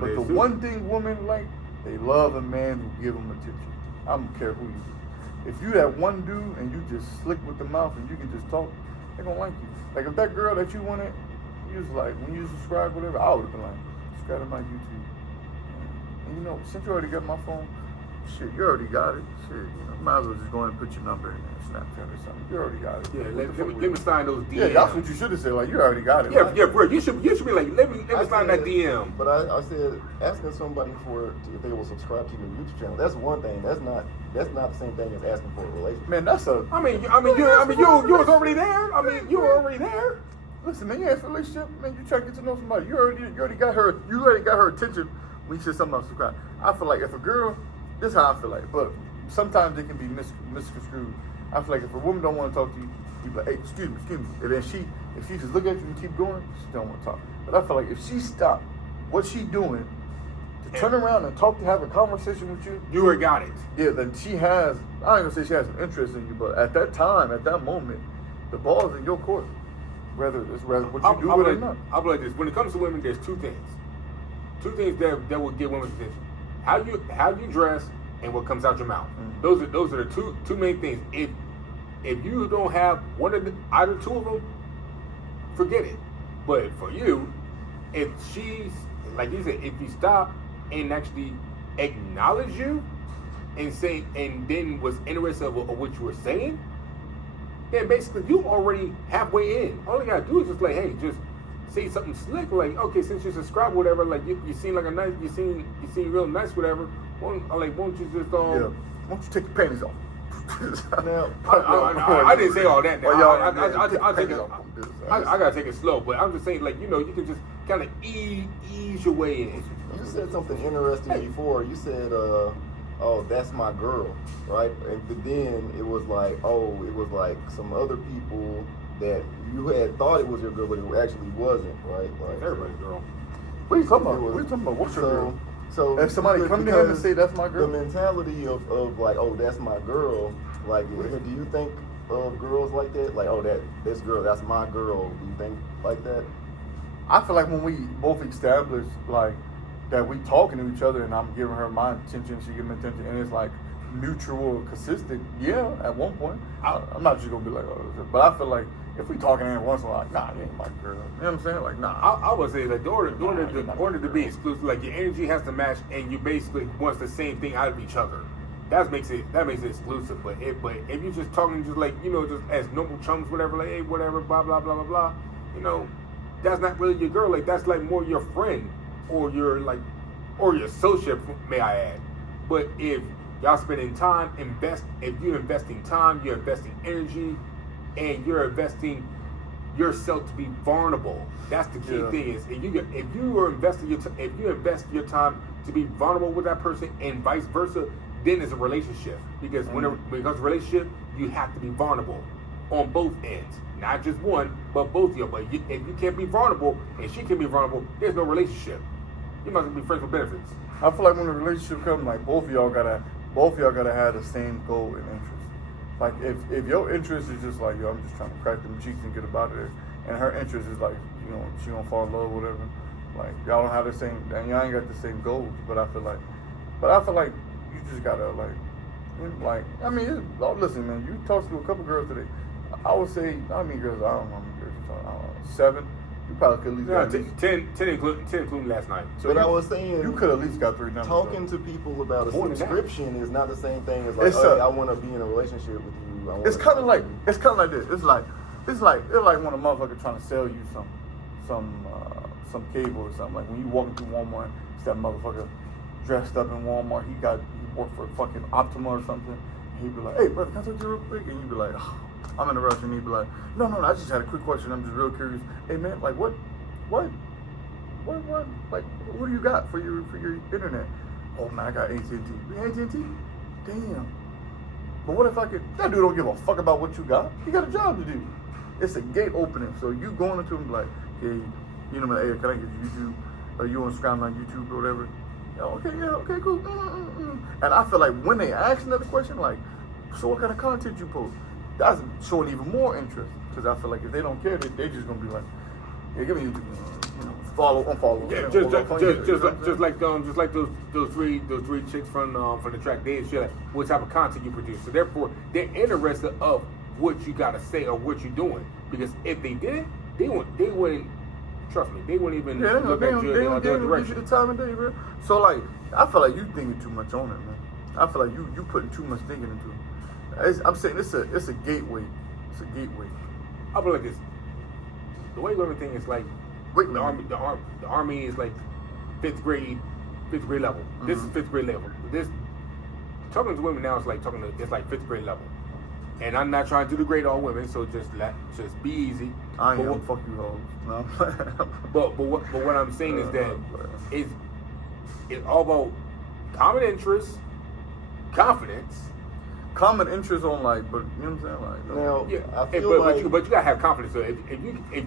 But the one thing women like, they love a man who give them attention. I don't care who you is. If you that one dude and you just slick with the mouth and you can just talk, they gonna like you. Like if that girl that you wanted, you was like, when you subscribe, whatever, I would have been like, subscribe to my YouTube. And you know, since you already got my phone, shit, you already got it. Shit, you know, might as well just go ahead and put your number in there, Snapchat or something. You already got it. Yeah, let me sign those DMs. Yeah, that's what you should have said. Like, you already got it. Yeah, right? yeah, bro. You should be like, let me sign that DM. But I said asking somebody if they will subscribe to your YouTube channel. That's one thing. That's not the same thing as asking for a relationship. Man, that's a. You was already there. I mean, you were already there. Listen, man, you have a relationship, man. You try to get to know somebody. You already got her attention when you said something about subscribe. I feel like if a girl, this is how I feel like, but sometimes it can be misconstrued. I feel like if a woman don't want to talk to you, you be like, hey, excuse me. And then if she just look at you and keep going, she don't want to talk. But I feel like if she stopped what she doing to turn around and talk to have a conversation with you, you already got it. Yeah, then she has, I ain't gonna say she has an interest in you, but at that time, at that moment, the ball's in your court. Whether what you do with it or not. I'll be like this. When it comes to women, there's two things. Two things that will get women's attention. How you dress and what comes out your mouth. Mm-hmm. Those are the two main things. If you don't have either two of them, forget it. But for you, if she's like you said, if you stop and actually acknowledge you and say, and then was interested of what you were saying, then basically you already halfway in. All you gotta do is just like, hey, just say something slick, like, okay, since you subscribe, whatever, like you seem like a nice, you seem real nice, whatever. Won't you just won't you take your panties off? Now, I didn't say all that. Now. I gotta take it slow, but I'm just saying, like, you know, you can just kind of ease your way in. You said something interesting before. You said, "Oh, that's my girl," right? But then it was like some other people that you had thought it was your girl, but it actually wasn't, right? Like everybody's girl. What are you talking about? What are you talking about? What's your girl? So if somebody come to him and say that's my girl, the mentality of like, oh, that's my girl. Like, do you think of girls like that? Like, oh, this girl, that's my girl. Do you think like that? I feel like when we both establish like that we talking to each other and I'm giving her my attention, she giving me attention, and it's like mutual, consistent. Yeah, at one point, I'm not just gonna be like, oh, but I feel like if we talking in once in a while, like, nah, you ain't my girl. You know what I'm saying? Like, nah. I would say like, in order to be exclusive, like your energy has to match, and you basically want the same thing out of each other. That makes it exclusive. But if you just talking just like, you know, just as normal chums, whatever, like, hey, whatever, blah blah blah blah blah, you know, that's not really your girl. Like, that's like more your friend or your associate, may I add. But if y'all spending time, if you're investing time, you're investing energy, and you're investing yourself to be vulnerable. That's the key thing. Is if you invest your time to be vulnerable with that person, and vice versa, then it's a relationship. Because when it becomes a relationship, you have to be vulnerable on both ends, not just one, but both of you. But if you can't be vulnerable and she can be vulnerable, there's no relationship. You must be friends with benefits. I feel like when a relationship comes, like both of y'all gotta have the same goal and interest. Like if your interest is just like, yo, I'm just trying to crack them cheeks and get about it, and her interest is like, you know, she gonna fall in love or whatever. Like y'all don't have the same, and y'all ain't got the same goals. But I feel like you just gotta I mean, listen, man. You talked to a couple girls today. I would say, how many girls? I don't know how many girls you're talking. I don't know, 7. You probably could at least got 10 including last night. So but I was saying, you could at least got 3 numbers. Talking to people about a subscription is not the same thing as like, I want to be in a relationship with you. It's kind of like this. It's like when a motherfucker trying to sell you some cable or something. Like when you walking through Walmart, it's that motherfucker dressed up in Walmart. He worked for fucking Optima or something. And he'd be like, "Hey, brother, can I talk to you real quick?" And you'd be like, "Oh, I'm in a rush," and he'd be like, no, I just had a quick question. I'm just real curious. Hey, man, like, what, like, what do you got for your internet? Oh, man, I got AT&T. AT&T? Damn. But what if that dude don't give a fuck about what you got? He got a job to do. It's a gate opening. So you going into him like, hey, you know, hey, can I get YouTube? Or you want to subscribe on YouTube or whatever? Okay, cool. And I feel like when they ask another question, like, so what kind of content you post? That's showing even more interest, because I feel like if they don't care, they just gonna be like, "Yeah, give me YouTube, unfollow. Yeah, just like those three chicks from the track. They share like what type of content you produce. So therefore, they're interested of what you gotta say or what you're doing. Because if they didn't, they wouldn't. Trust me, they wouldn't even look at you in the other give you direction. the time of day, bro. So like, I feel like you thinking too much on it, man. I feel like you putting too much thinking into it. I'm saying it's a gateway. It's a gateway. I feel like this. The way women think is like Wait, the army is like fifth grade level. This is fifth grade level. This talking to women now is like it's like fifth grade level. And I'm not trying to degrade all women, so just be easy. I ain't gonna fuck you hoes. No. but what I'm saying is that it's all about common interests, confidence. Common interest on like, but you know what I'm saying, like. Now, Yeah, I feel but you gotta have confidence. So if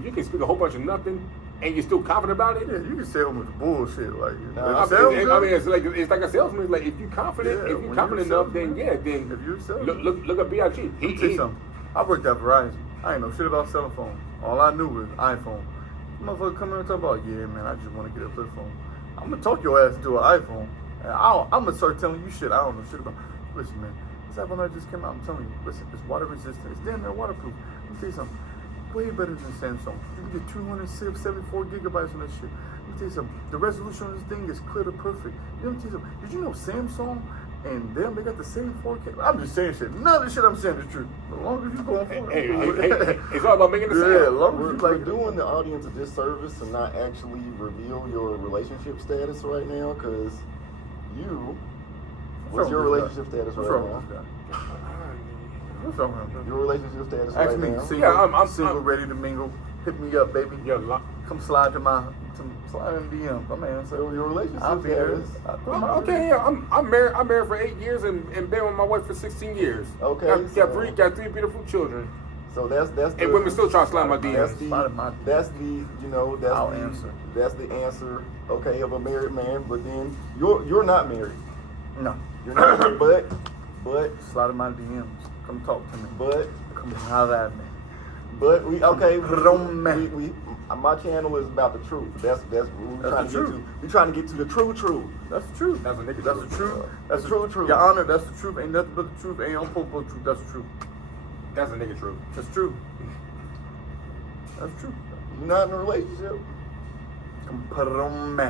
you can speak a whole bunch of nothing and you're still confident about it, Yeah, you can say a bunch of bullshit, like. Nah, if it sounds good, it's like a salesman. Like if you're confident, Yeah, if you're when confident you're a enough, then salesman, if you're a salesman. look at B.I.G. Let me tell you something. I worked at Verizon. I ain't know shit about cell phones. All I knew was iPhone. Motherfucker come in and talk about, yeah, man, I just want to get a flip phone. I'm gonna talk your ass into an iPhone. And I'm gonna start telling you shit I don't know shit about. Listen, man, this iPhone that just came out, I'm telling you, listen, it's water resistant. It's damn near waterproof. Let me tell you something. Way better than Samsung. You can get 274 gigabytes on this shit. Let me tell you something. The resolution on this thing is clear to perfect. You know, let me tell you something. Did you know Samsung and them, they got the same 4K? I'm just saying shit. None of the shit I'm saying is true. As long as you going for it. Hey, it's all about making the sale. Yeah, as long as We're, you we're like doing the audience a disservice and not actually reveal your relationship status right now, because what's your relationship status What's right wrong now? with this guy? What's wrong with him? Your relationship status Ask right me, now? single, Yeah, I'm single, ready to mingle. Hit me up, baby. Yeah, Come slide in DM. Come in. So your relationship I'll be there. status. okay, yeah, I'm married. I'm married for 8 years and been with my wife for 16 years. Okay, got three beautiful children. So that's the, And women still try to slide my that's DMs. the Slide in my that's the you know that's I'll the answer. that's the answer. Okay, of a married man, but then you're not married. No. You're not, but Slide in my DMs. Come talk to me. but Come holler at me. we okay. Come We my channel is about the truth. That's what we're trying the to get truth. to. We're trying to get to the truth. That's the truth. That's a nigga That's truth. the truth. That's The the truth. Your Honor, that's the truth. Ain't nothing but the truth. Ain't on purple truth. That's the truth. That's a nigga truth. That's true. That's true. You're not in a relationship. Come put it on me.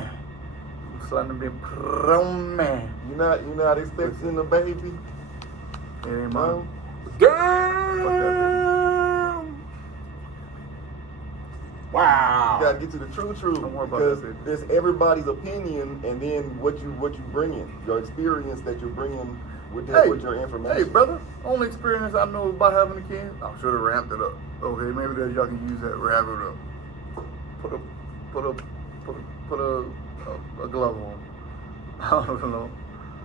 Slide in put it on me. You're not expecting a baby. It ain't No. mine. Damn! Wow. You gotta get to the true Don't worry about because that, baby. there's everybody's opinion, and then what you bring in, your experience that you're bringing with with your information. Hey, brother. Only experience I know about having a kid. I should have ramped it up. Okay, maybe that y'all can use that. Ramp it up. Put a glove on. I don't know.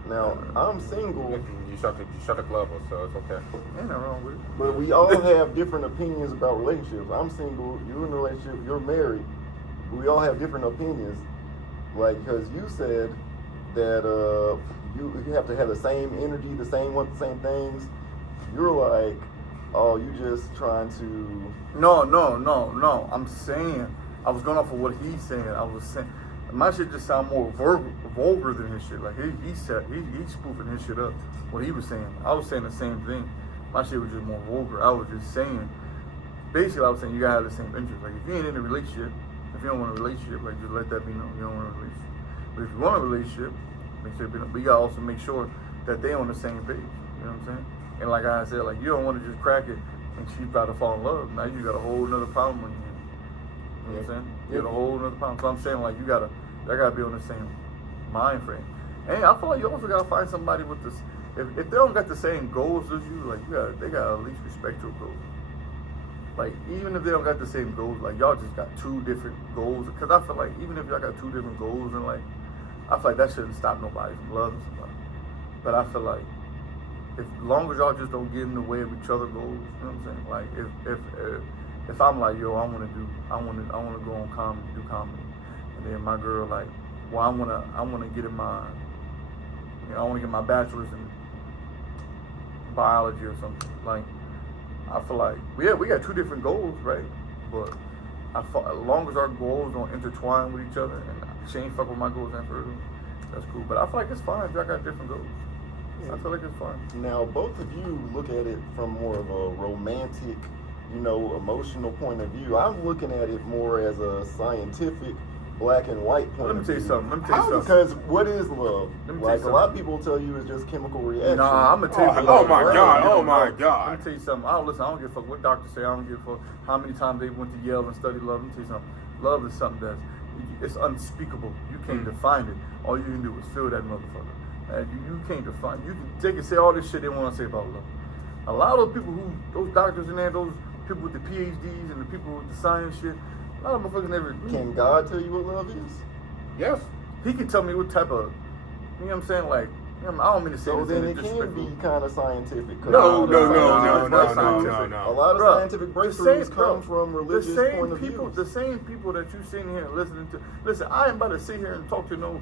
Now I'm single, You shut the club up, so it's okay. Ain't nothing wrong with it. but we all have different opinions about relationships. I'm single. You're in a relationship. You're married. We all have different opinions. Like because you said that you have to have the same energy, the same things. You're like, oh, you just trying to. No. I'm saying, I was going off of what he's saying. I was saying, my shit just sound more vulgar than his shit. Like he's spoofing his shit up. What he was saying, I was saying the same thing. My shit was just more vulgar. I was just saying, basically, I was saying you gotta have the same interest. Like if you ain't in a relationship, if you don't want a relationship, like just let that be known. You don't want a relationship. But if you want a relationship, make sure but you gotta also make sure that they on the same page. You know what I'm saying? And like I said, like you don't want to just crack it and she about to fall in love. Now you got a whole nother problem on your hands. You know what I'm saying? You got a whole nother problem. So I'm saying like y'all gotta be on the same mind frame. And I feel like you also gotta find somebody with this. If they don't got the same goals as you, like they gotta at least respect your goals. Like even if they don't got the same goals, like y'all just got two different goals. Cause I feel like even if y'all got two different goals in life, I feel like that shouldn't stop nobody from loving somebody. But I feel like as long as y'all just don't get in the way of each other's goals, you know what I'm saying? Like if I'm like, yo, I wanna go on comedy, do comedy, and then my girl like, well, I wanna get in my, I wanna get my bachelor's in biology or something. Like, I feel like we got two different goals, right? But as long as our goals don't intertwine with each other, and she ain't fuck with my goals and her, that's cool. But I feel like it's fine if y'all got different goals. I feel like it's fine. Now, both of you look at it from more of a romantic, emotional point of view. I'm looking at it more as a scientific, black and white point Let me of tell you view. something. Because what is love? Let me tell you Like a lot of something. people tell you it's just chemical reaction. Nah, I'm gonna tell you. what Oh love my is. God, You know oh my love. God. Let me tell you something. I don't give a fuck what doctors say. I don't give a fuck how many times they went to Yale and studied love. Let me tell you something. Love is something it's unspeakable. You can't define it. All you can do is feel that motherfucker. And you can't define. You can say all this shit they want to say about love. A lot of people those doctors and those people with the PhDs and the people with the science shit, a lot of motherfuckers never agree. Can God tell you what love is? Yes. He can tell me what type of, you know what I'm saying? Like, I don't mean to say So this in then a it can disrespectful. be kind of scientific. 'cause No, a no, lot of no, scientific no, breakthroughs- no. A lot of Bruh, scientific the breakthroughs same- come bruh, from religious the same point of people, views. the same people that you sitting here and listening to. Listen, I ain't about to sit here and talk to no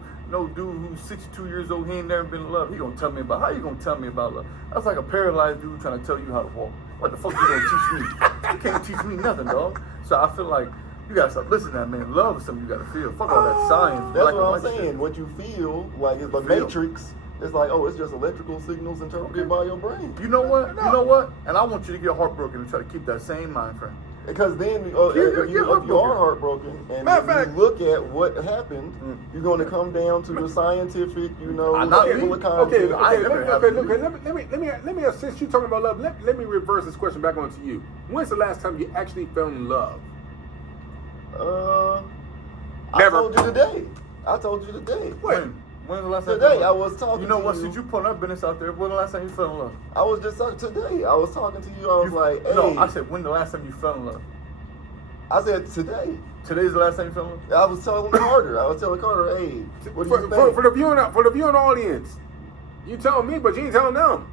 dude who's 62 years old. He ain't never been in love. He gonna tell me about how you gonna tell me about love? That's like a paralyzed dude trying to tell you how to walk. What the fuck you gonna teach me? You can't teach me nothing, dog. So I feel like you gotta stop listening to that, man. Love is something you gotta feel. Fuck all that science. That's black what and I'm white saying. shit. What you feel, like it's the Feel. Matrix. It's like, it's just electrical signals interpreted by your brain. You know what? You know what? And I want you to get heartbroken and try to keep that same mind frame. Because then, You're if you heartbroken. are heartbroken and Matter of you fact- look at what happened, you're going to come down to the scientific, I'm not table me. of contents. I ain't never had Let me. Since you talking about love, let me reverse this question back onto you. When's the last time you actually fell in love? I Never. told you today. I told you today. When's the last time? Today, you fell in I love? was talking You know to what? you. Since you put our business out there, when the last time you fell in love? I was just talking today. I was talking to you. I was like, hey. No, I said when the last time you fell in love? I said today. Today's the last time you fell in love? I was telling Carter. Hey, what do you think? For the viewing audience, you telling me, but you ain't telling them.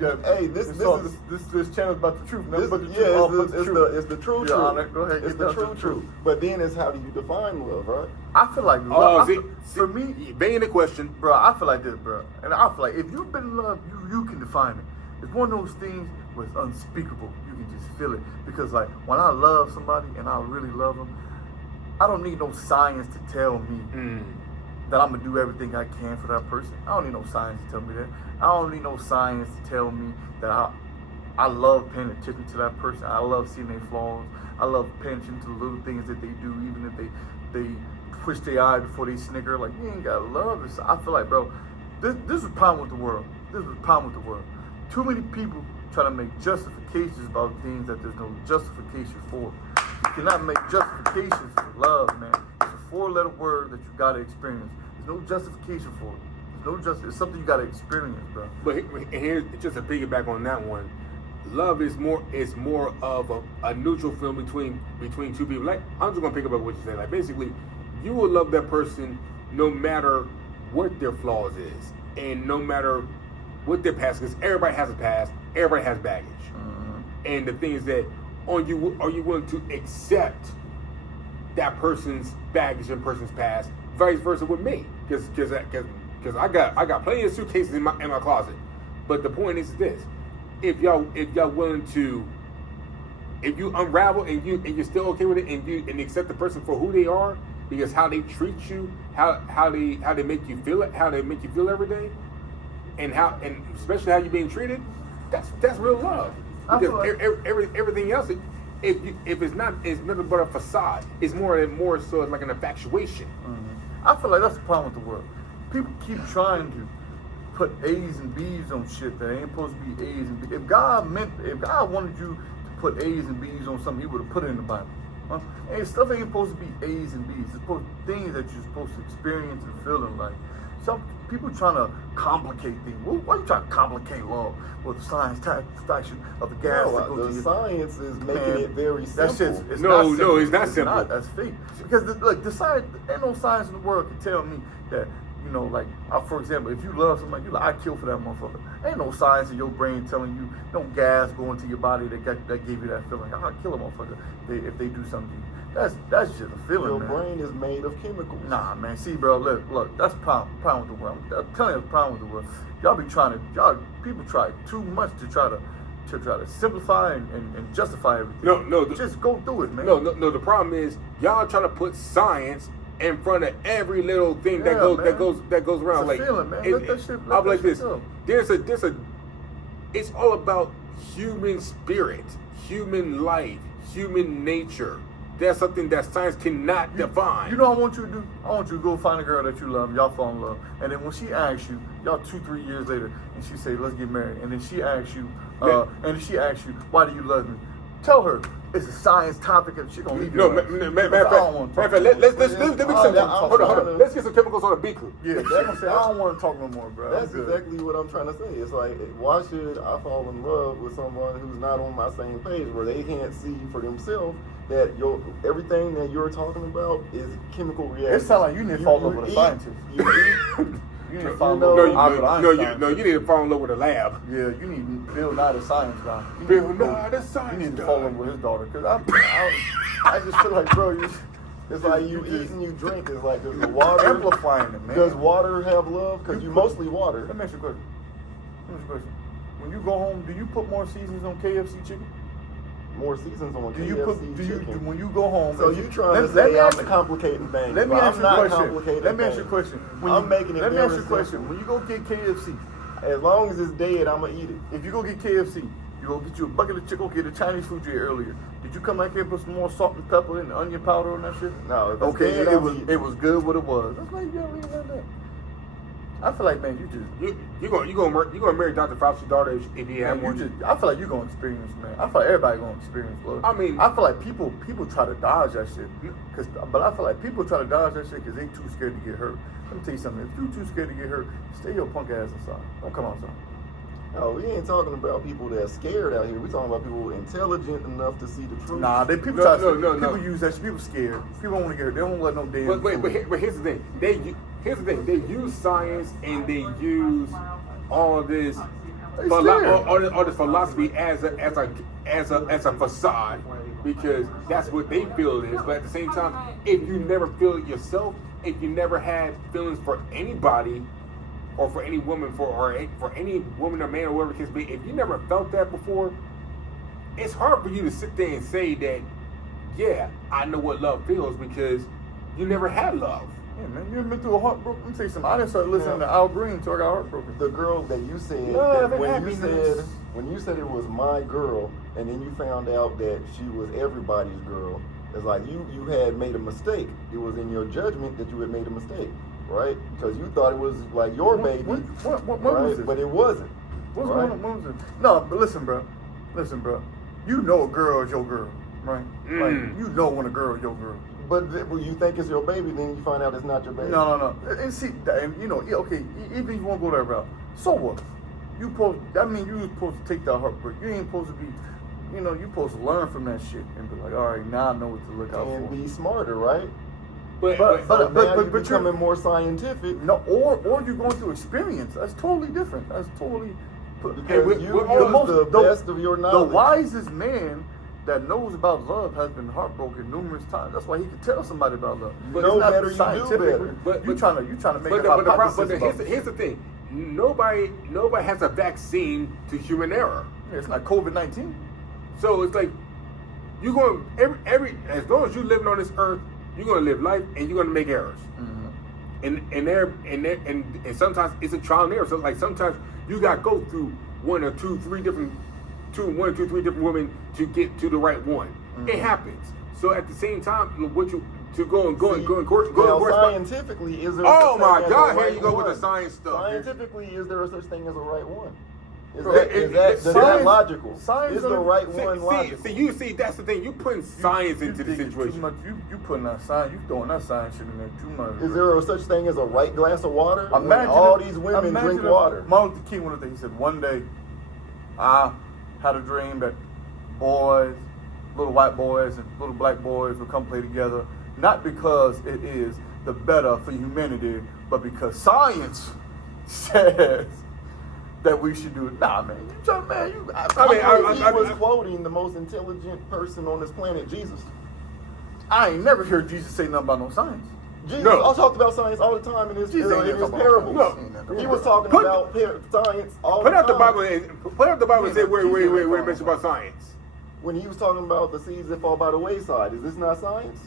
Yeah. Hey, this is- this channel's about the truth. Nothing This, but the truth. yeah, all it's but the, the it's, truth. the, it's the true Your truth. Honor, go ahead, It's get the down to true the truth. But then it's how do you define love, right? I feel like Oh, for me, banging the question. bro, I feel like this, bro. And I feel like if you've been in love, you can define it. It's one of those things where it's unspeakable. You can just feel it. Because like when I love somebody and I really love them, I don't need no science to tell me that I'm gonna do everything I can for that person. I don't need no science to tell me that. I don't need no science to tell me that I love paying attention to that person. I love seeing their flaws. I love paying attention to the little things that they do, even if they twitch their eye before they snicker. Like, you ain't gotta love this. I feel like, bro, this is the problem with the world. This is the problem with the world. Too many people try to make justifications about things that there's no justification for. You cannot make justifications for love, man. It's a 4-letter word that you gotta experience. There's no justification for it. There's no it's something you gotta experience, bro. But here's just to piggyback on that one. Love is more of a neutral feeling between two people. Like, I'm just gonna pick up what you said. Like, basically, you will love that person no matter what their flaws is, and no matter what their past. Because everybody has a past, everybody has baggage. And the thing is that, are you willing to accept that person's baggage and person's past? Vice versa with me, because I got plenty of suitcases in my closet. But the point is this: if y'all willing to, if you unravel and you're still okay with it and accept the person for who they are, because how they treat you, how they make you feel it, how they make you feel every day, and especially how you're being treated, that's real love. Because everything else, if it's nothing but a facade. It's more so like an infatuation. I feel like that's the problem with the world. People keep trying to put A's and B's on shit that ain't supposed to be A's and B's. If God wanted you to put A's and B's on something, He would have put it in the Bible. Huh? And stuff ain't supposed to be A's and B's. It's supposed things that you're supposed to experience and feel in life. Some people trying to complicate things. Why you trying to complicate love with the science fraction of the gas that goes to The your science is making Man, it very simple. That shit's it's No, not simple. it's not simple. That's fake. Because the science, ain't no science in the world can tell me that, you know, like, for example, if you love somebody, you like, I kill for that motherfucker. Ain't no science in your brain telling you, no gas going to your body that gave you that feeling. I'll kill a motherfucker if they do something to you. That's just a feeling, Your man. brain is made of chemicals. Nah, man. See, bro, look, that's problem with the world. I'm telling you, the problem with the world. People try too much to try to to try to simplify and justify everything. No, just go through it, man. No. The problem is y'all trying to put science in front of every little thing that Yeah, goes man. that goes around. It's a feeling, man. Let that shit- let I'm that like shit this. go. There's a. It's all about human spirit, human life, human nature. That's something that science cannot define. You know what I want you to do? I want you to go find a girl that you love, y'all fall in love. And then when she asks you, y'all 2-3 years later, and she say, let's get married. And then she asks you, why do you love me? Tell her it's a science topic and she gonna leave you. No, alone. matter Because I don't of wanna fact, talk let's no get more. some. Hold on. Let's get some chemicals on a beaker. Yeah, she gonna say, I don't want to talk no more, bro. That's I'm good. exactly what I'm trying to say. It's like, why should I fall in love with someone who's not on my same page, where they can't see for themselves that everything that you're talking about is chemical reaction? It sounds like you need to fall in love with a scientist. You need to fall in love with Albert Einstein. You need to fall in love with a lab. Yeah, you need Bill Nye the science guy. You Bill need to go- Nye the science You need to guy. fall in love with his daughter. Because I just feel like, bro, It's like you eat and you drink. It's like, does the water amplifying it, man. Does water have love? Because you mostly water. Let me ask you a question. When you go home, do you put more seasons on KFC chicken? More seasons on Do you KFC put? Do you chicken. when you go home? So if you you- trying let- to let say me I'm ask the you- complicating things? Let me but ask I'm you a not question. complicating Let me ask you a things. question. I'm making it Let me ask you a very question. simple. When you go get KFC, As long as it's dead, I'ma eat it. if you go get KFC, you go get you a bucket of chicken, get the Chinese food you ate earlier. Did you come back here and put some more salt and pepper and onion powder on that shit? No, if it's Okay, dead, it I'ma was eat it was good what it was. That's why you gotta leave it like that. I feel like, man, You gonna marry Dr. Fauci's daughter if you have one? I feel like you're gonna experience, man. I feel like everybody gonna experience love. I mean- I feel like people try to dodge that shit. But I feel like people try to dodge that shit because they too scared to get hurt. Let me tell you something. If you too scared to get hurt, stay your punk ass inside. Don't come outside. No, we ain't talking about people that's scared out here. We talking about people intelligent enough to see the truth. Nah, people No, try to. no, people no. use that shit. People scared. People don't want to get hurt. They don't let no damn. But food. here's the thing. They use science and they use all this all this philosophy as a facade because that's what they feel it is. But at the same time, if you never feel it yourself, if you never had feelings for anybody or for any woman for any woman or man or whatever it can be, if you never felt that before, it's hard for you to sit there and say that, yeah, I know what love feels because you never had love. Yeah, man, you ever been through a heartbreak? Let me tell you something. I didn't start listening to Al Green until I got heartbroken. The girl that you said Love that and happiness. when you said it was my girl, and then you found out that she was everybody's girl. It's like you had made a mistake. It was in your judgment that you had made a mistake, right? Because you thought it was like your baby, When right? was this? But it wasn't. What's right? going on? When was it? No, but listen, bro. You know a girl is your girl, right? Like, you know when a girl is your girl. But when you think it's your baby, then you find out it's not your baby. No. And see, and you know, yeah, okay, even if you want to go that route, so what? You supposed to take that heartbreak. You ain't supposed to be, you supposed to learn from that shit and be like, all right, now I know what to look out And for. be smarter, right? But Now you're you're becoming more scientific. No, or you're going through experience. That's totally different. That's totally. Because you the use most- the best of your The knowledge. wisest man that knows about love has been heartbroken numerous times. That's why he could tell somebody about love. You But know it's not better, you do scientific. better. But- you trying to make a But hypothesis about here's the thing. Nobody has a vaccine to human error. It's not COVID-19. So it's like you're going every as long as you're living on this earth, you're gonna live life and you're gonna make errors. And sometimes it's a trial and error. So like sometimes you gotta go through one or two, three different women to get to the right one. It happens. So at the same time, what you to go and scientifically, is there? Oh such my thing as God! a Here right you go with one? the science stuff. Scientifically, is there a such thing as a right one? Is Bro, that science- logical? science Is the doesn't- right one logical? See, that's the thing. You putting science into the think situation. Too much, you putting that science. You throwing that science shit in there too much. Is there a such thing as a right glass of water? When Imagine all if- these women imagine drink if water. Martin Luther King, one of the things he said, one day I had a dream that boys, little white boys and little black boys would come play together, not because it is the better for humanity, but because science says that we should do it. Nah, man, you trying, man, you. He was quoting the most intelligent person on this planet, Jesus. I ain't never heard Jesus say nothing about no science. Jesus No. I talked about science all the time in his Jesus ain't never talk about parables. science. He ain't never He was talking Put- about science all Put the out the time. Bible and put out the Bible and say where it mentions about science. When he was talking about the seeds that fall by the wayside, is this not science?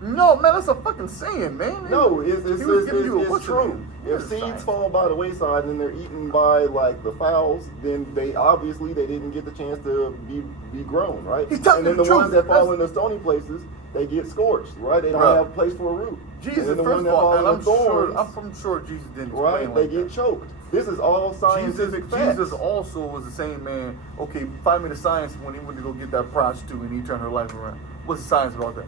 No, man, that's a fucking saying, man. No, it's He was giving you a what's true. name. If It's seeds science. fall by the wayside and they're eaten by like the fowls, then they obviously they didn't get the chance to be grown, right? He's telling and then you the the ones truth. that fall That's- in the stony places, they get scorched, right? They don't Bruh. have a place for a root. Jesus, and then the first one of that all, fall and in I'm the thorns, sure Jesus didn't right? explain They like get that. choked. This is all scientific facts. Jesus also was the same man. Okay, find me the science when he went to go get that prostitute and he turned her life around. What's the science about that?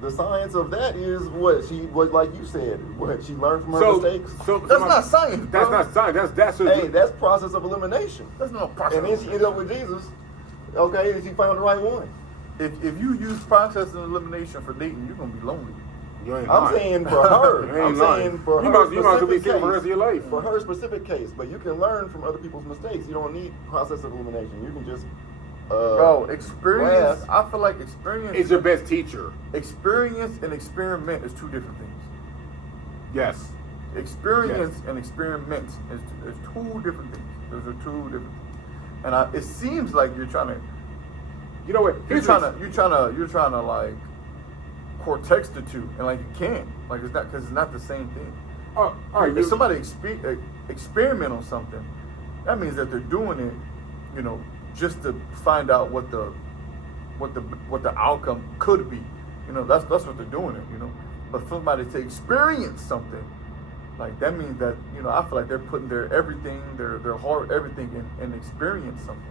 The science of that is what she was, like you said, what she learned from her So, mistakes. That's not science, That's bro. not science. That's Hey, that's process of elimination. That's not process. And then she ended up with Jesus. Okay, and she found the right one. If you use process and elimination for dating, you're gonna be lonely. You ain't I'm lying. saying for her. You ain't I'm lying. saying for You her might as well be specific single for the rest case. of your life. For her specific case, but you can learn from other people's mistakes. You don't need process of elimination. You can just Bro, experience. grasp. I feel like experience. It's your best teacher. Experience and experiment is two different things. Yes. Experience and experiment is two different things. Those are two different things. And it seems like you're trying to You know what? you're trying to like cortex the two, and like you can't. Like it's not because it's not the same thing. Oh, all right. If somebody experiment on something, that means that they're doing it, you know, just to find out what the outcome could be. You know, that's what they're doing it. You know, but for somebody to experience something, like that means that, you know, I feel like they're putting their everything, their heart, everything in and experience something.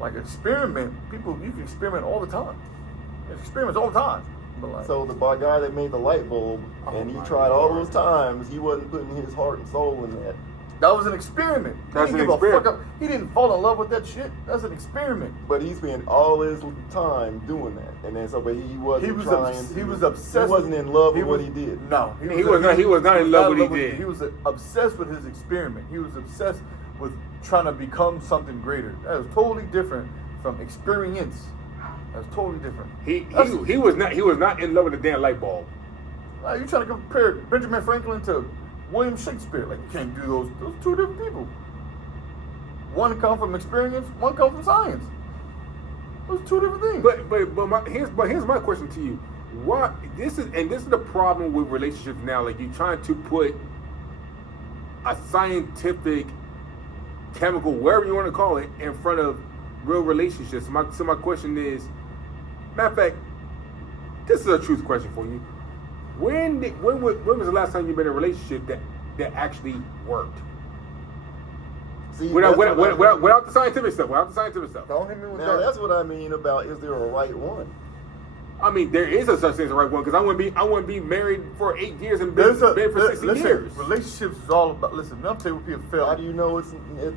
Like experiment, you can experiment all the time. There's experiments all the time. But like, so the guy that made the light bulb and he my tried all Lord. those times, he wasn't putting his heart and soul in that. that was an experiment. That's he an didn't give a experiment. fuck up. He didn't fall in love with that shit. That's an experiment. But he spent all his time doing that, and then so but he wasn't He was trying. he was obsessed. He wasn't in love with what was- he did. No, He was not in love with what he did. He was obsessed with his experiment. He was obsessed with trying to become something greater. That was totally different from experience. That's totally different. He was not in love with the damn light bulb. Like, you're trying to compare Benjamin Franklin to William Shakespeare. Like, you can't do those two different people. One come from experience, one come from science. Those two different things. Here's my question to you. This is the problem with relationships now. Like, you're trying to put a scientific, chemical, whatever you want to call it, in front of real relationships. So my question is, matter of fact, this is a truth question for you. When was the last time you've been in a relationship that actually worked? See, Without that's what the scientific stuff. Don't hit me with now that. that's what I mean about is there a right one? I mean, there is a such thing as a right one, because I wouldn't be married for 8 years and been Listen, for 60 years. relationships is all about. Listen, let me tell you what people feel. How do you know it's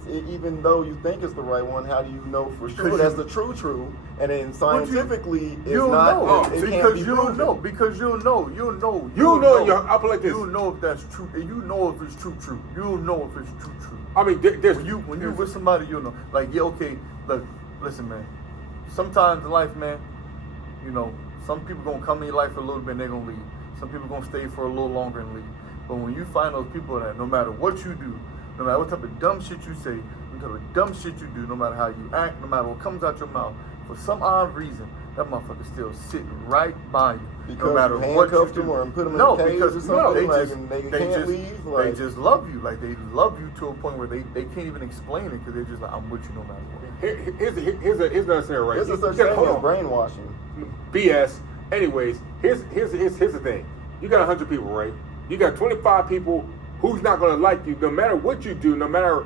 even though you think it's the right one? How do you know for sure Because that's the true? And then scientifically, it's You'll not. know It can't because be you'll proven. know because you'll know. You'll know. I'll put it like this. You'll know if that's true. And you know if it's true. You'll know if it's true. I mean, there's When you're with somebody, you'll know. Like, yeah, okay, look, listen, man. Sometimes in life, man, you know, some people gonna come in your life for a little bit and they're gonna leave. Some people gonna stay for a little longer and leave. But when you find those people that no matter what you do, no matter what type of dumb shit you say, no matter what dumb shit you do, no matter how you act, no matter what comes out your mouth, for some odd reason, that motherfucker's still sitting right by you. Because no matter you what you handcuffed do. them or put them in no, a cage because or something, they like, just, and they they can't just, leave, they like- just love you. Like, they love you to a point where they can't even explain it because they're just like, I'm with you no matter what. here's another scenario, right? There's a such You gotta- thing hold as on. brainwashing. BS. Anyways, here's the thing. You got 100 people, right? You got 25 people who's not gonna like you, no matter what you do, no matter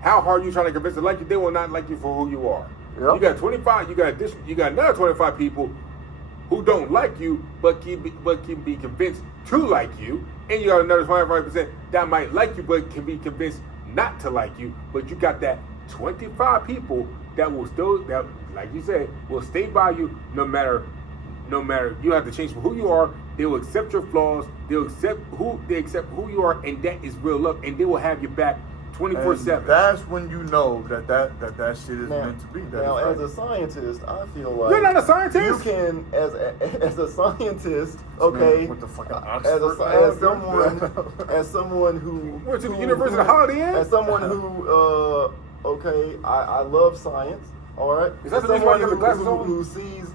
how hard you're trying to convince them to like you. They will not like you for who you are. Yep. You got 25. You got another 25 people who don't like you, but can be convinced to like you, and you got another 25% that might like you, but can be convinced not to like you. But you got that 25 people that will still, that, like you said, will stay by you no matter you have to change who you are. They will accept your flaws. They accept who you are, and that is real love. And they will have your back 24/7. That's when you know that shit is Now, meant to be. That now is as a scientist, I feel like You're not a scientist. You can, as a scientist, okay, What the fuck? as someone who Went to the University of Holiday Inn? as someone who okay, I love science. All right, Is that As the reason why someone you have the glasses on? who sees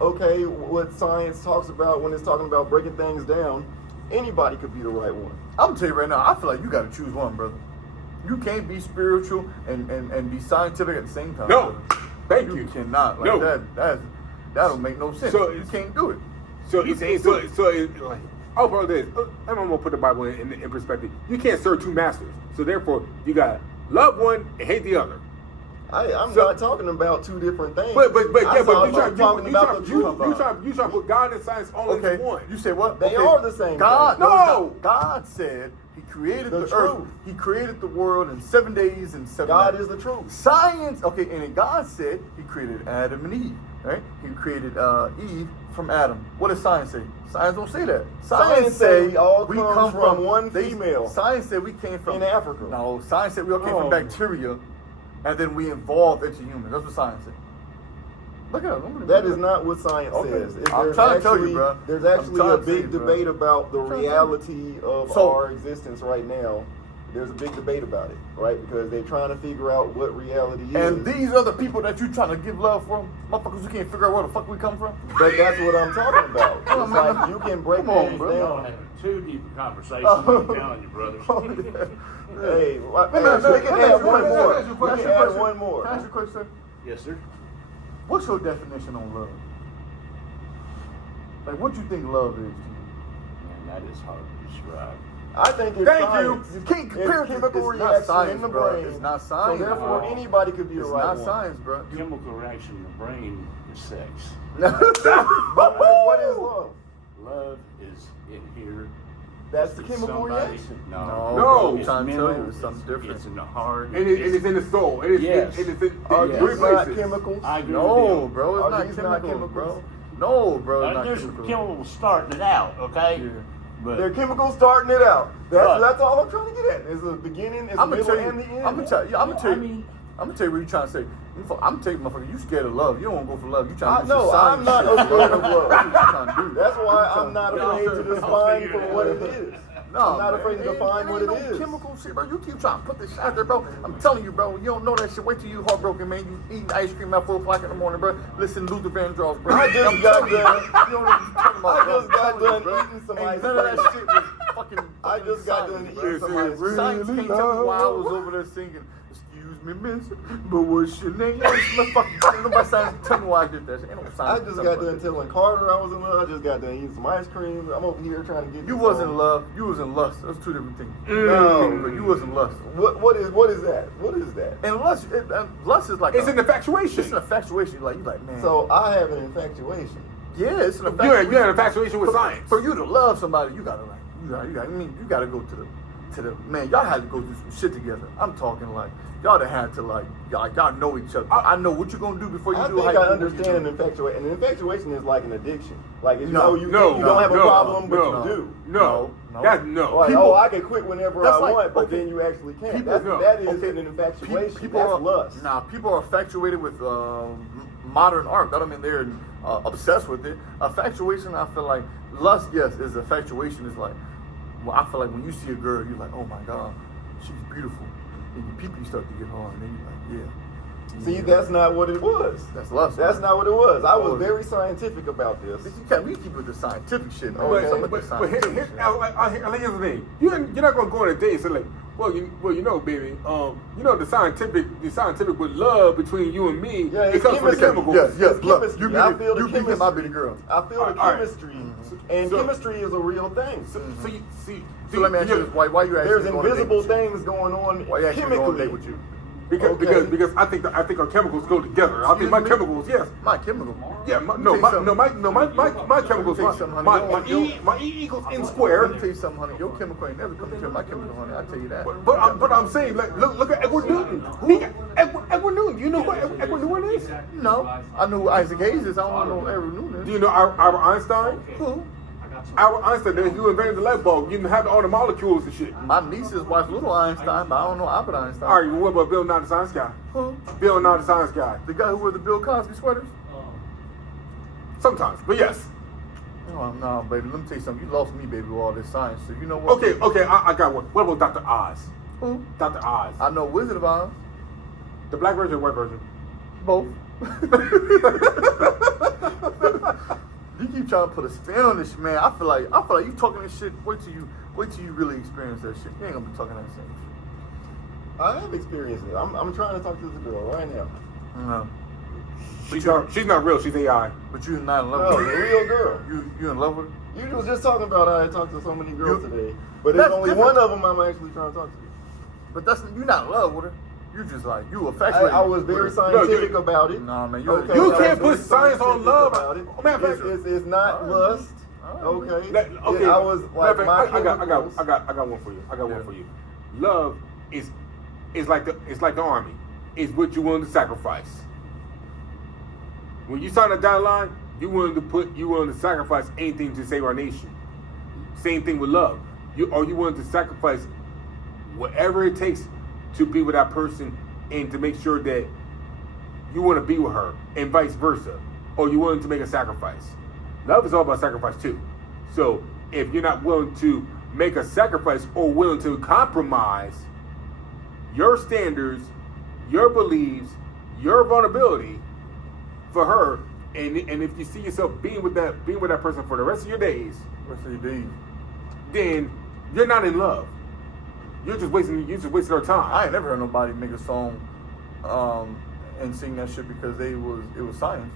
okay what science talks about when it's talking about breaking things down. Anybody could be the right one. I'm gonna tell you right now. I feel like you got to choose one, brother. You can't be spiritual and be scientific at the same time. No, brother. thank You you. cannot. Like No. that don't make no sense. So you it's- can't do it. So it's like, oh, bro, this. I'm gonna put the Bible in perspective. You can't serve two masters. So therefore, you got love one and hate the other. I'm So- not talking about two different things. But I yeah, thought but you about talking about the truth. try to put God and science all Okay. into one. You say what? They okay. are the same God, thing. No! God said He created The the earth. truth. He created the world in 7 days and 7 God nights. is the truth. Science, okay, and then God said He created Adam and Eve, right? He created Eve from Adam. What does science say? Science don't say that. Science say we all come from one they- female. Science said we came from In Africa. No, science said we all came Oh. from bacteria, and then we evolved into humans. That's what science said. Look at it. That is not what science Okay. says. I'm There's trying to tell actually- you, bro. There's I'm actually trying a to tell big you, bro. debate about the I'm trying to tell you. reality of So- our existence right now. There's a big debate about it, right? Because they're trying to figure out what reality is. And these are the people that you trying to give love for, motherfuckers who can't figure out where the fuck we come from. But that's what I'm talking about. Come on, It's man. like you can break Come on, things bro. Y'all down. having too deep a conversation. Oh. I'm telling you, brothers. Hey, Let me ask we can you a add one question. more. Let me ask you a We question. can add one more. Can I ask you a question? Yes, sir. What's your definition on love? Like, what do you think love is to you? Man, that is hard to describe. I think it's Thank science. you. You can't compare It's chemical chemical reaction reaction science, in the bro. brain. It's not So science. therefore, No. anybody could be the It's right not one. science, bro. Chemical reaction in the brain is sex. But what is love? Love is in here. That's the It's chemical somebody- reaction. No, No, No. I'm It's trying to tell mental, you, it's something different. It's in the heart. And it's in the soul. And it's, Yes. and it's in It's three not places. chemicals. I agree with No, you. bro, it's Are not these chemical, not chemicals? bro. No, bro, it's not There's chemical. chemicals starting it out, okay? Yeah. But They're chemicals starting it out. Right. That's all I'm trying to get at. It's the beginning, it's I'm the gonna middle, tell you. and the end. I'm gonna tell you. I'm gonna tell I you. mean- I'm gonna tell you what you're trying to say. I'm gonna tell you, motherfucker. You scared of love. You don't want to go for love. You trying to do No, some I'm science not shit. afraid of love. That's what you're trying to do. That's why You're I'm not trying afraid to define for what it is. No, I'm not man. afraid to define what it no is. chemical shit, bro. You keep trying to put this shit out there, bro. I'm telling you, bro. You don't know that shit. Wait till you heartbroken, man. You eating ice cream at 4 o'clock in the morning, bro. Listen to Luther Vandross, bro. I just I'm got telling you, done- bro. You don't know what you're talking about, I bro. just got I'm telling you, done bro. eating some Ain't ice none of that cream. shit was fucking. I just got science, done bro. eating some ice cream. Science can't tell me why I was over there singing. Excuse me, miss, but what's your name? Nobody tell me why I did that. Ain't no I science just tell got me done about telling Carter I was in love. I just got done eating some ice cream. I'm over here trying to get that. You this wasn't on. in love. You was in lust. Those two different things. No. But you wasn't lust. What is that? What is that? And lust, lust is like It's an infatuation. It's an infatuation. Like you like, man. So I have an infatuation. yeah, it's an You're infatuation. an infatuation with science. For you to love somebody, you gotta like, you gotta go to the man. Y'all had to go through some shit together. I'm talking like y'all done had to like y'all know each other. I know what you're gonna do before you I do. think how you I do what you understand an do. infatuation. An infatuation is like an addiction. Like if you No, know you no, think you don't have a no, problem, but no. you do. No. No. That's no. Like, People- I can quit whenever That's I like- want, but okay. then you actually can't. People- That is okay. an infatuation. People That's are, lust. Nah, people are infatuated with modern art. That don't mean they're obsessed with it. Infatuation, I feel like lust. Yes, is infatuation. Is like, well, I feel like when you see a girl, you're like, oh my god, she's beautiful. And your people start to get hard, and then you're like, yeah. See, Yeah. that's not what it was. That's lust. That's man. not what it was. I was Oh, very scientific about this. But you can't. We keep it with the scientific shit. Man. Okay. Some of the But scientific shit. here's the thing. You're not gonna go on a date and say like, well, you know, baby, you know, the scientific with love between you and me, Yeah, it it's comes from the chemistry. chemicals. Yes, yes. It's Look, chemistry. you be I the- feel the you be my chemistry. baby girl. I feel the All right. chemistry, and So- chemistry is a real thing. So you see, So let me ask you this: Why you actually There's going on a date invisible with you? things going on Why you actually going on a chemically. date with you? because I think our chemicals go together. I think my Excuse me? chemicals, yes. My chemical. Yeah, Let me tell you something. my chemicals, Let me tell you something, honey. my E equals N Let me squared. tell you something, honey. Your chemical ain't never come to my chemical, honey. I tell you that. But I'm saying, like, look at Edward Newton. Edward Newton. You know who Edward Newton is? No, I know who Isaac Hayes is. I don't know Edward Newton. Do you know Albert Einstein? Who? Albert Einstein, who invented the light bulb, you didn't have all the molecules and shit. My nieces watch Little Einstein, but I don't know Albert Einstein. All right, well, what about Bill Nye the Science Guy? Who? Bill Nye the Science Guy. The guy who wore the Bill Cosby sweaters? Sometimes, but yes. Oh, no, baby. Let me tell you something. You lost me, baby, with all this science. So you know what? Okay, I got one. What about Dr. Oz? Who? Dr. Oz. I know Wizard of Oz. The black version or white version? Both. You keep trying to put a spin on this, man. I feel like you talking this shit. Wait till you really experience that shit. You ain't gonna be talking that same shit. I have experienced it. I'm trying to talk to this girl right now. No. She's not real. She's AI. But you're not in love No, with the her. real girl. You in love with her? You was just talking about how I talked to so many girls You- today, but there's That's only different. one of them I'm actually trying to talk to. But you're not in love with her. You just like you affectionate. I was very scientific about it. Nah, man, You I can't was put very science on scientific love. about it. Oh, matter of fact- It's not Alright. lust. Alright. Okay. Okay. I was like Matter of my fact, I got chemicals- one for you. I got one for you. Love is like the army. It's what you willing to sacrifice. When you sign a dotted line, you willing to sacrifice anything to save our nation. Same thing with love. You willing to sacrifice whatever it takes to be with that person and to make sure that you want to be with her and vice versa. Or you willing to make a sacrifice. Love is all about sacrifice too. So if you're not willing to make a sacrifice or willing to compromise your standards, your beliefs, your vulnerability for her, and if you see yourself being with that person for the rest of your days, Rest of your days. then you're not in love. You're just wasting our time. I ain't never heard nobody make a song and sing that shit because it was science.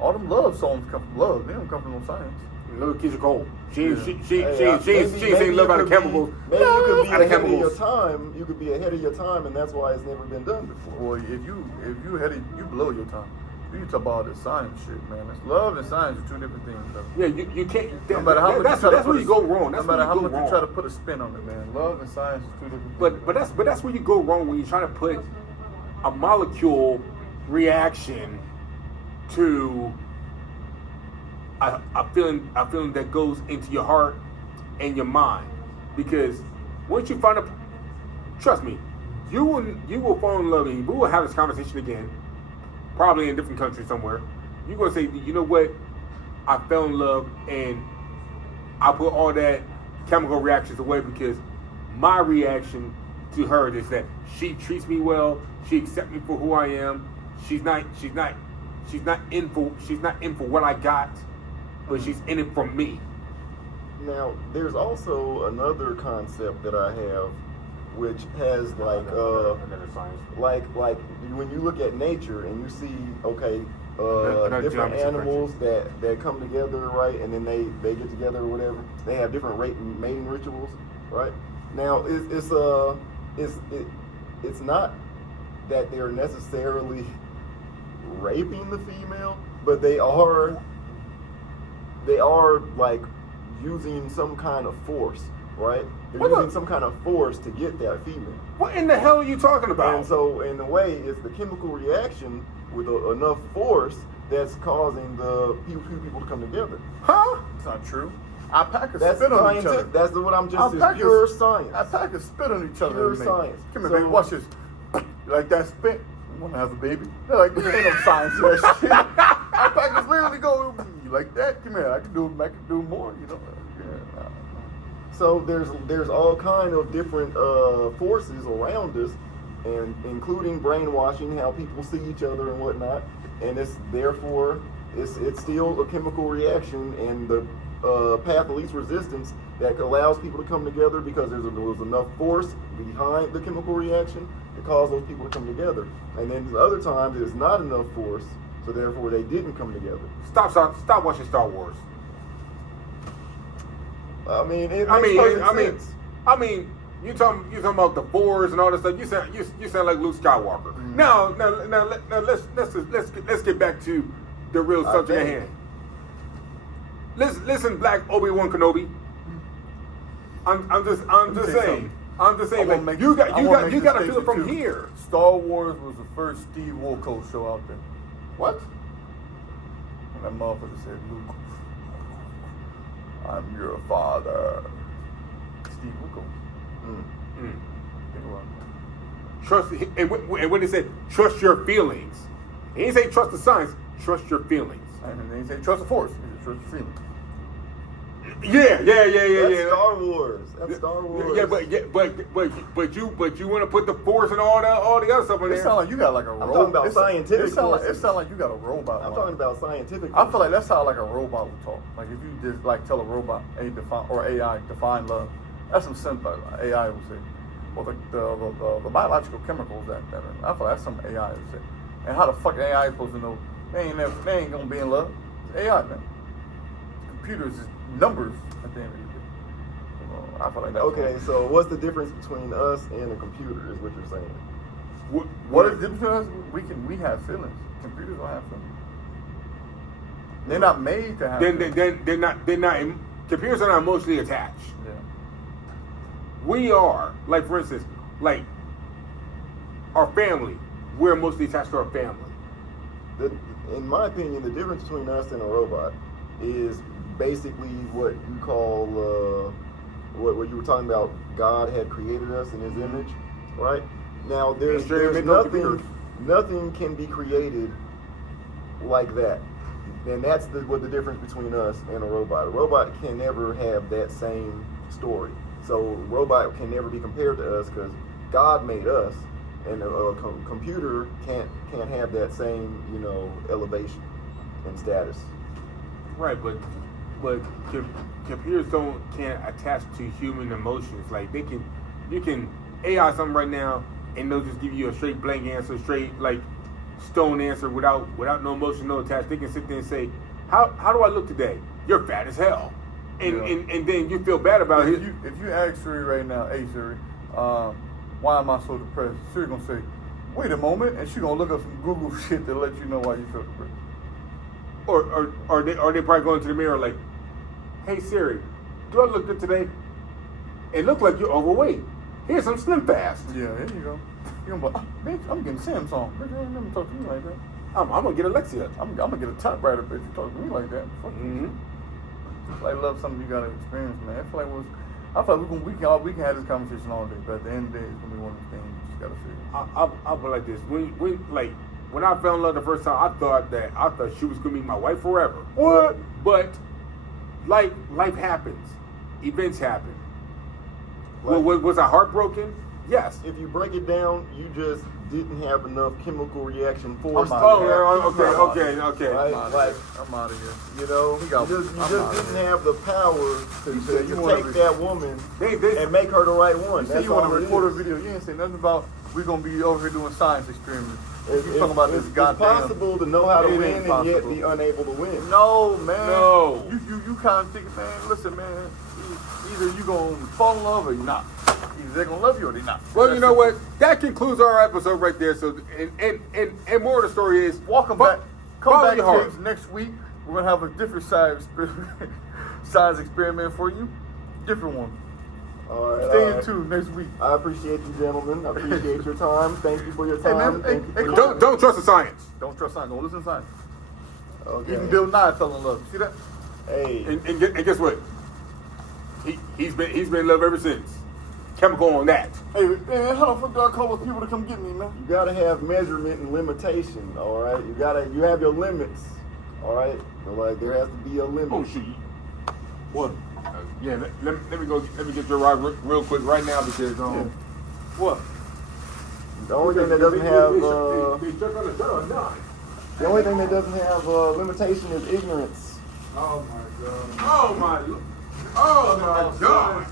All them love songs come from love. They don't come from no science. Little Keisha Cole. She ain't maybe saying love you out of could be- chemicals. Maybe you could be Out of ahead of your chemicals. time. You could be ahead of your time, and that's why it's never been done before. Well, if you had it, you blow your time. You talk about the science shit, man. It's love and science are two different things. Though. Yeah, you can't. No matter how much that's you try to where put you go wrong. No That's matter where how you much go you wrong. try to put a spin on it, man. Love and science is two different things. But that's where you go wrong when you try to put a molecule reaction to a feeling that goes into your heart and your mind. Because once you find a, trust me, you will fall in love, and we will have this conversation again, probably in a different country somewhere. You're gonna say, you know what? I fell in love, and I put all that chemical reactions away because my reaction to her is that she treats me well. She accepts me for who I am. She's not in for what I got, but she's in it for me. Now, there's also another concept that I have, which has like when you look at nature and you see Another different geometry animals that come together, right, and then they get together or whatever. They have different mating rituals, right? Now it's not that they're necessarily raping the female, but they are like using some kind of force, right? They're What using the- some kind of force to get that female. What in the hell are you talking about? And so, in a way, it's the chemical reaction with enough force that's causing the two people to come together. Huh? It's not true. Alpacas That's spit on each other. scientific. That's what I'm just. It's Alpacas- pure science. Alpacas spit on each other. Pure man. science. Come here, So- baby. Watch this. You like that spit? You want to have a baby? They're like, there ain't no science to that shit. Alpacas literally go, you like that? Come here. I can do more. You know. Yeah. So there's all kind of different forces around us, and including brainwashing, how people see each other and whatnot, and it's therefore it's still a chemical reaction, and the path of least resistance that allows people to come together because there was enough force behind the chemical reaction to cause those people to come together, and then other times there's not enough force, so therefore they didn't come together. Stop watching Star Wars. I mean, it makes perfect sense. You talking about the Force and all this stuff. You sound like Luke Skywalker. Mm. Now let's get back to the real subject at think. hand. Listen, Black Obi-Wan Kenobi. I'm just saying. I wanna Like, make you this- I wanna got make to this feel it statement from too. here. Star Wars was the first Steve Wilkos show out there. What? And that motherfucker said Luke. I'm your father. Steve Wilkos. Mm. Think about it. Trust, and when they said trust your feelings, he didn't say trust the science. Trust your feelings. And then they say trust the force. He said trust your feelings. Yeah. That's Star Wars. That's Star Wars. But you want to put the force and all the other stuff in It there. sounds like you got like a I'm robot. talking about scientific It sounds forces. like you got a robot. I'm mind. talking about scientific. I feel like that sounds like a robot would talk. Like if you just like tell a robot, AI define love. That's some simple AI would say. Well, the biological chemicals that are, I feel like that's some AI would say. And how the fuck AI is supposed to know? They ain't gonna be in love. It's AI, man. Computers is numbers at the end of the day. So, I feel like that. Okay, so what's the difference between us and a computer? Is what you're saying? What is the difference? We have feelings. Computers don't have feelings. They're not made to have. feelings. They're not. Computers are not emotionally attached. Yeah. We are, like for instance, like our family. We're emotionally attached to our family. In my opinion, the difference between us and a robot is basically what you call what you were talking about. God had created us in His image, right? Now there's nothing can be created like that, and that's what the difference between us and a robot. A robot can never have that same story. So a robot can never be compared to us because God made us, and a computer can't have that same elevation and status. Right, but computers can't attach to human emotions. Like you can AI something right now, and they'll just give you a straight blank answer, straight like stone answer without no emotion, no attached. They can sit there and say, how do I look today? You're fat as hell, and then you feel bad about it. If you ask Siri right now, hey Siri, why am I so depressed? Siri gonna say, wait a moment, and she gonna look up some Google shit to let you know why you feel depressed. Or they probably going to the mirror like, hey Siri, do I look good today? It looks like you're overweight. Here's some Slim Fast. Yeah, there you go. You gonna be, bitch, I'm getting Samsung. Bitch, I ain't never talk to me like that. I'm gonna get Alexia. I'm gonna get a typewriter, bitch. You talk to me like that. Fuck you. Mm-hmm. It's like love something you gotta experience, man. I feel like we can have this conversation all day, but at the end of the day, it's gonna be one of the things you just gotta figure. I'll put it like this. When I fell in love the first time, I thought she was gonna be my wife forever. What? But life happens, events happen. Like- Was I heartbroken? Yes. If you break it down, you just didn't have enough chemical reaction force. I'm to out. Okay. Right? Like, I'm out of here. you know, He you got- just I'm outta didn't here. have the power to said you wanna take be- that woman They and make her the right one. You say That's you want all to it record a is. video. You ain't say nothing about we're gonna be over here doing science experiments. You It's talking about this it's goddamn. possible to know how to It win ain't and yet possible. be unable to win. No, man. No. You kind of think, man. Listen, man. Either you gonna fall in love or you're not. Either they're gonna love you or they're not. Well, That's you know it. what? That concludes our episode right there. So, and more of the story is Welcome fo- back. Come follow back, your heart. kids. Next week we're gonna have a different science experiment for you. Different one. All right, Stay all in right. tune next week. I appreciate you, gentlemen. I appreciate your time. Thank you for your Hey, time. man, Thank you hey, for hey, your- don't trust the science. Don't trust science. Don't listen to science. Okay. Even Bill Nye fell in love. See that? Hey, And guess what? He's been in love ever since. Chemical on that. Hey, man, how the fuck do I call those people to come get me, man? you gotta have measurement and limitation. All right, you have your limits. All right, so, like there has to be a limit. Oh shoot. What? Yeah. Let me get your ride real quick right now because What? The only thing that doesn't have they struck on the door or not? the only thing that doesn't have limitation is ignorance. Oh my god. Oh my god.